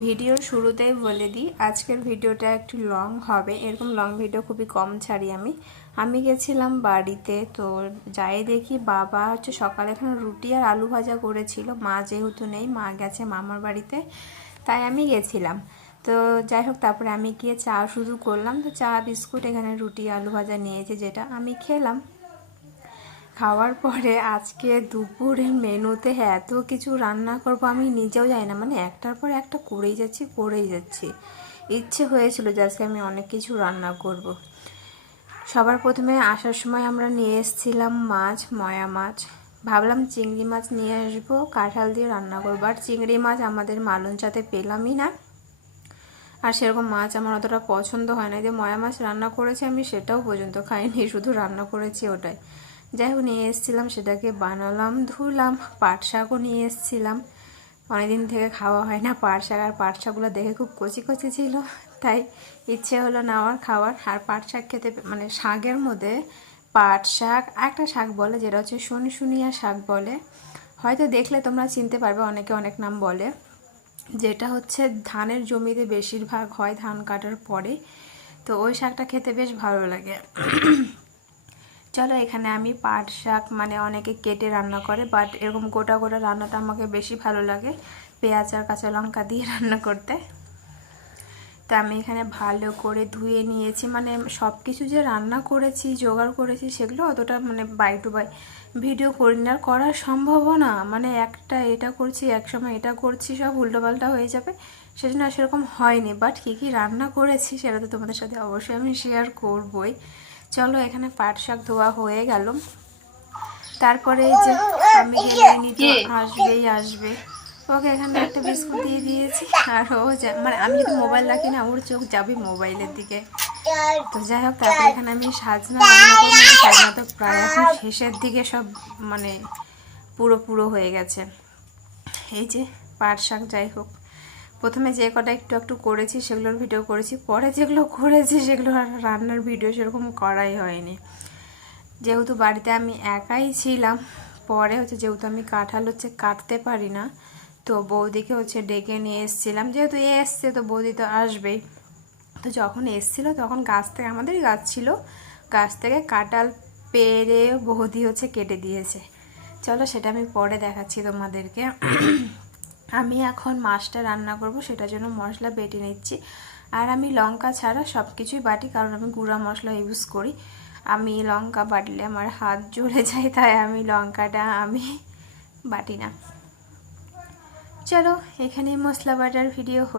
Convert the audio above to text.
ভিডিওর শুরুতেই বলে দিই আজকের ভিডিওটা একটু লং হবে। এরকম লং ভিডিও খুবই কম ছাড়ি আমি গেছিলাম বাড়িতে। তো যাই দেখি বাবা হচ্ছে সকালে এখানে রুটি আর আলু ভাজা করেছিল। মা যেহেতু নেই, মা গেছে মামার বাড়িতে, তাই আমি গেছিলাম। তো যাই হোক, তারপরে আমি গিয়ে চা শুরু করলাম। তো চা বিস্কুট এখানে রুটি আলু ভাজা নিয়েছে, যেটা আমি খেলাম। খাওয়ার পরে আজকে দুপুরে মেনুতে এত কিছু রান্না করব আমি নিজেও জানি না, মানে একটার পর একটা করেই যাচ্ছি। ইচ্ছে হয়েছিল যে আজকে আমি অনেক কিছু রান্না করব। সবার প্রথমে আসার সময় আমরা নিয়ে এসেছিলাম মাছ, ময়া মাছ। ভাবলাম চিংড়ি মাছ নিয়ে আসবো, কাঁঠাল দিয়ে রান্না করবো। আর চিংড়ি মাছ আমাদের মালঞ্চাতে পেলামই না। আর সেরকম মাছ আমার অতটা পছন্দ হয় না। যে ময়া মাছ রান্না করেছি আমি, সেটাও পর্যন্ত খাইনি, শুধু রান্না করেছি ওটাই। যাই হোক, নিয়ে এসেছিলাম, সেটাকে বানালাম, ধুলাম। পাট শাকও নিয়ে এসেছিলাম, অনেকদিন থেকে খাওয়া হয় না পাট শাক। আর পাট শাকগুলো দেখে খুব কচি কচি ছিল, তাই ইচ্ছে হলো নেওয়ার খাওয়ার। আর পাট শাক খেতে, মানে শাকের মধ্যে পাট শাক, একটা শাক বলে যেটা হচ্ছে শুনশুনিয়া শাক বলে, হয়তো দেখলে তোমরা চিনতে পারবে, অনেকে অনেক নাম বলে। যেটা হচ্ছে ধানের জমিতে বেশিরভাগ হয় ধান কাটার পরে। তো ওই শাকটা খেতে বেশ ভালো লাগে। চলো, এখানে আমি পাট শাক, মানে অনেকে কেটে রান্না করে, বাট এরকম গোটা গোটা রান্নাটা আমাকে বেশি ভালো লাগে, পেঁয়াজ আর কাঁচা লঙ্কা দিয়ে রান্না করতে। তো আমি এখানে ভালো করে ধুয়ে নিয়েছি। মানে সব কিছু যে রান্না করেছি, জোগাড় করেছি, সেগুলো অতটা মানে বাই টু বাই ভিডিও করি না, আর করা সম্ভবও না। মানে একটা এটা করছি, এক সময় এটা করছি, সব উল্টোপাল্টা হয়ে যাবে, সেজন্য সেরকম হয়নি। বাট কী কী রান্না করেছি সেটা তো তোমাদের সাথে অবশ্যই আমি শেয়ার করবই। চলো, এখানে পাট শাক ধোয়া হয়ে গেল। তারপরে এই যে আমি গেলেই তো আসবে, ওকে এখানে একটা বিস্কুট দিয়ে দিয়েছি। আর ও মানে আমি যদি মোবাইল রাখি না, ওর চোখ যাবে মোবাইলের দিকে। তো যাই হোক, তারপরে এখানে আমি সাজনা রান্না করবো। সাজনা তো প্রায় এখন শেষের দিকে সব, মানে পুরো হয়ে গেছে। এই যে পাট শাক, যাই হোক, প্রথমে যে কটা একটু একটু করেছি সেগুলোর ভিডিও করেছি, পরে যেগুলো করেছি সেগুলো আর রান্নার ভিডিও সেরকম করাই হয়নি। যেহেতু বাড়িতে আমি একাই ছিলাম, পরে হচ্ছে যেহেতু আমি কাঁঠাল হচ্ছে কাটতে পারি না, তো বৌদিকে হচ্ছে ডেকে নিয়ে এসেছিলাম। যেহেতু এসছে তো বৌদি তো আসবেই। তো যখন এসেছিলো তখন গাছ থেকে, আমাদেরই গাছ ছিল, গাছ থেকে কাঁঠাল পেড়ে বৌদি হচ্ছে কেটে দিয়েছে। চলো, সেটা আমি পরে দেখাচ্ছি তোমাদেরকে। আমি এখন মাছটা রান্না করব, সেটার জন্য মশলা বেটে নিচ্ছি। আর আমি লঙ্কা ছাড়া সব কিছুই বাটি, কারণ আমি গুঁড়া মশলা ইউজ করি। আমি লঙ্কা বাটলে আমার হাত জ্বলে যায়, তাই আমি লঙ্কাটা বাটি না। চলো, এখানেই মশলা বাটার ভিডিও।